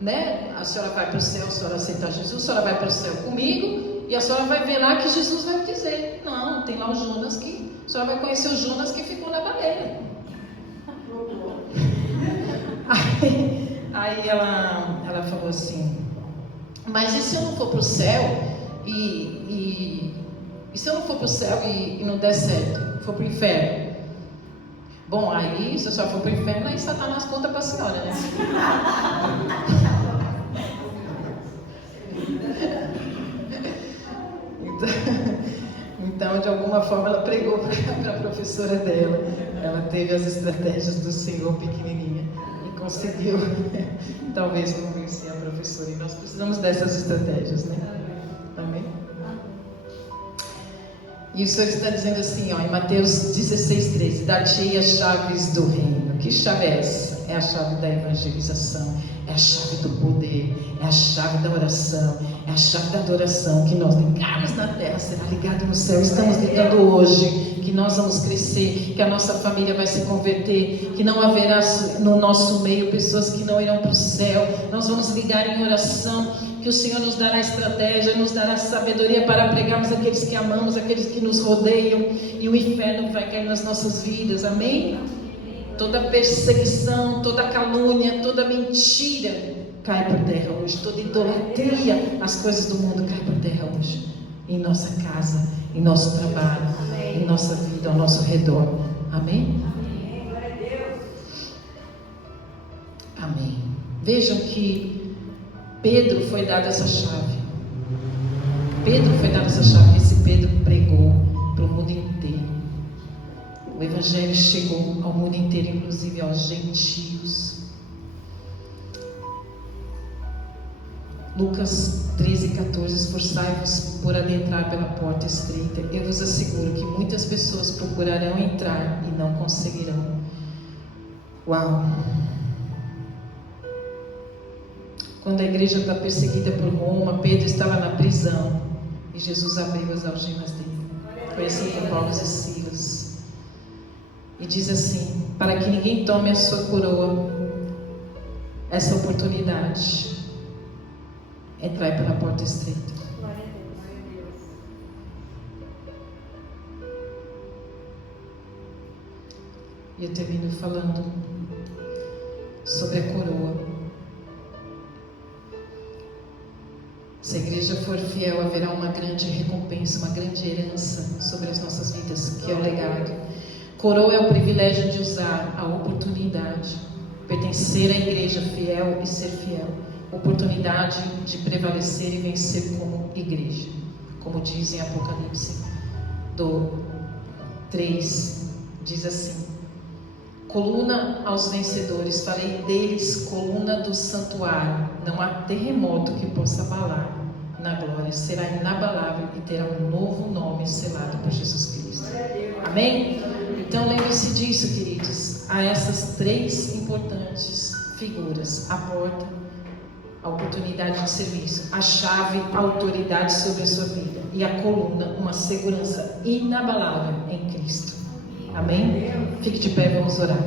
né? A senhora vai para o céu, a senhora aceita Jesus, a senhora vai para o céu comigo, e a senhora vai ver lá que Jesus vai dizer: não, tem lá o Jonas, que a senhora vai conhecer o Jonas que ficou na baleia. Aí ela falou assim: mas e se eu não for para o céu e se eu não for para o céu e não der certo, for para o inferno? Bom, aí se a senhora for para o inferno, aí Satanás conta para a senhora, né? Então, de alguma forma, ela pregou para a professora dela. Ela teve as estratégias do Senhor pequenininha e conseguiu, talvez, convencer a professora. E nós precisamos dessas estratégias, né? Amém? E o Senhor está dizendo assim, ó, em Mateus 16:13: dá-te as chaves do reino. Que chave é essa? É a chave da evangelização, é a chave do poder, é a chave da oração, é a chave da adoração. Que nós ligarmos na terra será ligado no céu. Estamos ligando hoje, que nós vamos crescer, que a nossa família vai se converter, que não haverá no nosso meio pessoas que não irão para o céu. Nós vamos ligar em oração, que o Senhor nos dará estratégia, nos dará sabedoria para pregarmos aqueles que amamos, aqueles que nos rodeiam, e o inferno vai cair nas nossas vidas. Amém? Toda perseguição, toda calúnia, toda mentira cai por terra hoje. Toda idolatria, as coisas do mundo cai por terra hoje. Em nossa casa, em nosso trabalho, em nossa vida, ao nosso redor. Amém? Amém. Glória a Deus. Amém. Vejam que Pedro foi dado essa chave. Pedro foi dado essa chave. Esse Pedro pregou para o mundo inteiro. O Evangelho chegou ao mundo inteiro, inclusive aos gentios. Lucas 13:14: esforçai-vos por adentrar pela porta estreita. Eu vos asseguro que muitas pessoas procurarão entrar e não conseguirão. Uau! Quando a igreja está perseguida por Roma, Pedro estava na prisão e Jesus abriu as algemas dele. Foi assim com Paulo e Silas. E diz assim: para que ninguém tome a sua coroa, essa oportunidade, entrai pela porta estreita. Glória a Deus. E eu termino falando sobre a coroa. Se a igreja for fiel, haverá uma grande recompensa, uma grande herança sobre as nossas vidas, que é o legado. Coroa é o privilégio de usar a oportunidade, pertencer à igreja fiel e ser fiel. Oportunidade de prevalecer e vencer como igreja. Como diz em Apocalipse 3, diz assim: coluna aos vencedores, farei deles coluna do santuário. Não há terremoto que possa abalar na glória. Será inabalável e terá um novo nome selado por Jesus Cristo. Amém? Então lembre-se disso, queridos. Há essas 3 importantes figuras: a porta, a oportunidade de serviço, a chave, a autoridade sobre a sua vida, e a coluna, uma segurança inabalável em Cristo. Amém? Fique de pé, vamos orar.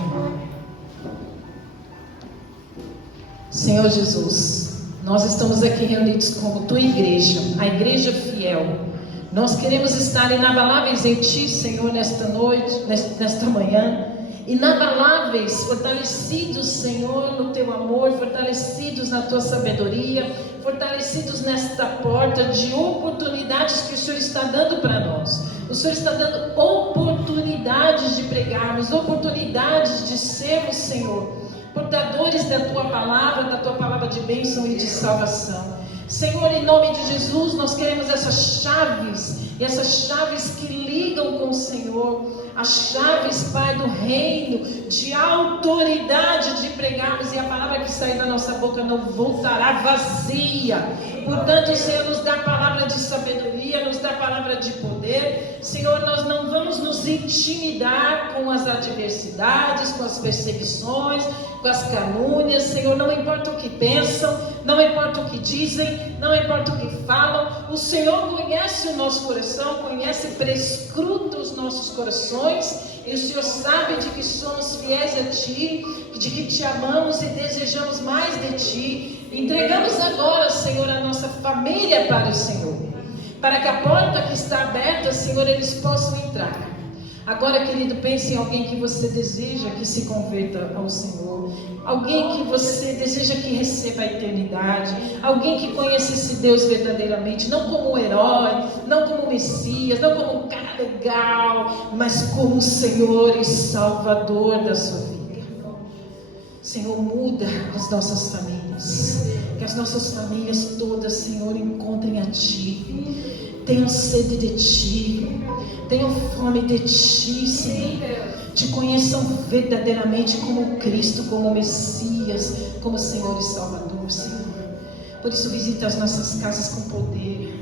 Senhor Jesus, nós estamos aqui reunidos como tua igreja, a igreja fiel. Nós queremos estar inabaláveis em ti, Senhor, nesta noite, nesta manhã. Inabaláveis, fortalecidos, Senhor, no teu amor, fortalecidos na tua sabedoria, fortalecidos nesta porta de oportunidades que o Senhor está dando para nós. O Senhor está dando oportunidades de pregarmos, oportunidades de sermos, Senhor, portadores da tua palavra de bênção e de salvação. Senhor, em nome de Jesus, nós queremos essas chaves que ligam com o Senhor, as chaves, Pai, do reino, de autoridade de pregarmos, e a palavra que sair da nossa boca não voltará vazia. Portanto, Senhor, nos dá a palavra de sabedoria, nos dá a palavra de poder. Senhor, nós não vamos nos intimidar com as adversidades, com as perseguições, com as calúnias. Senhor, não importa o que pensam, não importa o que dizem, não importa o que falam. O Senhor conhece o nosso coração, conhece, prescruta os nossos corações. E o Senhor sabe de que somos fiéis a Ti, de que Te amamos e desejamos mais de Ti. Entregamos agora, Senhor, a nossa família para o Senhor, para que a porta que está aberta, Senhor, eles possam entrar. Agora, querido, pense em alguém que você deseja que se converta ao Senhor, alguém que você deseja que receba a eternidade, alguém que conheça esse Deus verdadeiramente, não como um herói, não como um Messias, não como um cara legal, mas como o Senhor e Salvador da sua vida. Senhor, muda as nossas famílias, que as nossas famílias todas, Senhor, encontrem a Ti, tenham sede de Ti, tenham fome de Ti, Senhor, Te conheçam verdadeiramente como Cristo, como Messias, como Senhor e Salvador, Senhor. Por isso, visita as nossas casas com poder,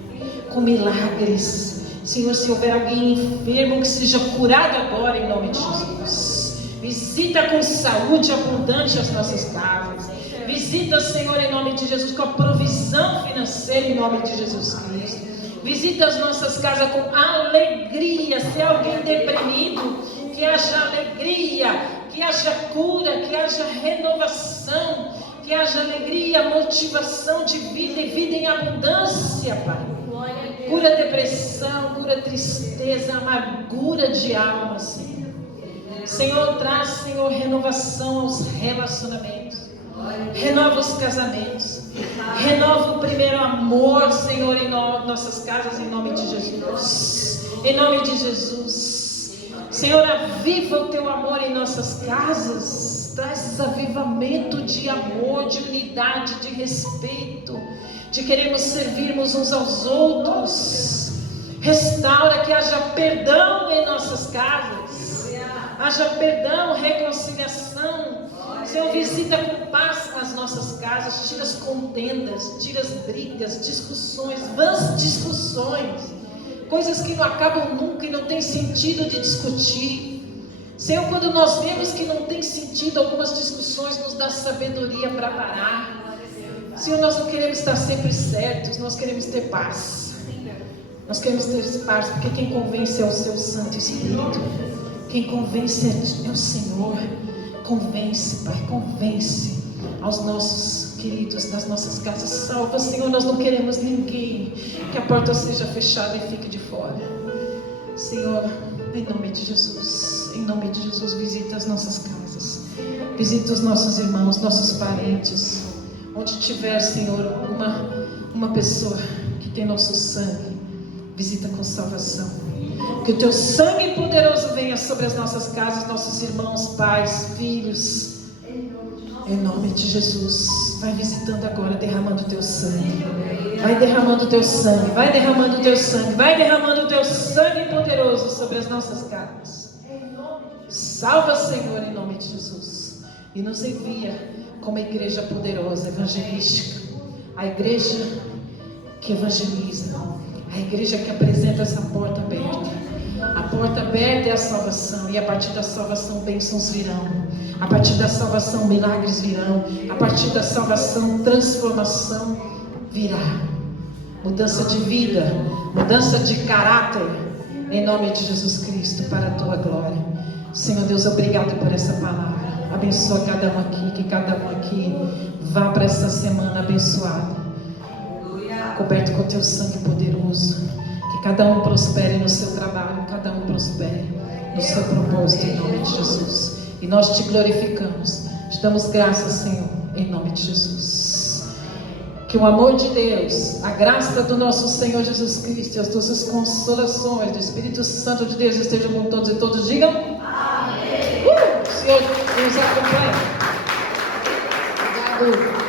com milagres. Senhor, se houver alguém enfermo, que seja curado agora em nome de Jesus. Visita com saúde abundante as nossas casas. Visita, Senhor, em nome de Jesus, com a provisão financeira em nome de Jesus Cristo. Visita as nossas casas com alegria. Se há alguém deprimido, que haja alegria, que haja cura, que haja renovação, que haja alegria, motivação de vida e vida em abundância, Pai. Cura a depressão, cura a tristeza, a amargura de alma, Senhor. Senhor, traz, Senhor, renovação aos relacionamentos. Renova os casamentos. Renova o primeiro amor, Senhor, em nossas casas, em nome de Jesus. Em nome de Jesus. Senhor, aviva o Teu amor em nossas casas. Traz esse avivamento de amor, de unidade, de respeito, de queremos servirmos uns aos outros. Restaura, que haja perdão em nossas casas. Haja perdão, reconciliação. Senhor, visita com paz as nossas casas. Tira as contendas, tira as brigas, discussões, vãs discussões, coisas que não acabam nunca e não tem sentido de discutir. Senhor, quando nós vemos que não tem sentido algumas discussões, nos dá sabedoria para parar. Senhor, nós não queremos estar sempre certos, nós queremos ter paz. Nós queremos ter paz, porque quem convence é o Seu Santo Espírito. Quem convence é o Senhor. Convence, Pai, convence aos nossos queridos das nossas casas. Salva, Senhor, nós não queremos ninguém que a porta seja fechada e fique de fora. Senhor, em nome de Jesus, visita as nossas casas, visita os nossos irmãos, nossos parentes, onde tiver, Senhor, uma pessoa que tem nosso sangue, visita com salvação. Que o Teu sangue poderoso venha sobre as nossas casas, nossos irmãos, pais, filhos. Em nome de Jesus. Vai visitando agora, derramando o Teu sangue. Vai derramando o Teu sangue. Vai derramando o Teu sangue. Vai derramando o Teu sangue poderoso sobre as nossas casas. Salva, Senhor, em nome de Jesus. E nos envia como a igreja poderosa, evangelística. A igreja que evangeliza. A igreja que apresenta essa porta aberta. A porta aberta é a salvação. E a partir da salvação, bênçãos virão. A partir da salvação, milagres virão. A partir da salvação, transformação virá. Mudança de vida, mudança de caráter. Em nome de Jesus Cristo, para a Tua glória. Senhor Deus, obrigado por essa palavra. Abençoa cada um aqui, que cada um aqui vá para essa semana abençoada, coberto com o teu sangue poderoso. Que cada um prospere no seu trabalho, cada um prospere no seu propósito, em nome de Jesus. E nós te glorificamos, te damos graças, Senhor, em nome de Jesus. Que o amor de Deus, a graça do nosso Senhor Jesus Cristo e as tuas consolações do Espírito Santo de Deus estejam com todos e todos digam amém. O Senhor nos acompanha. Obrigado.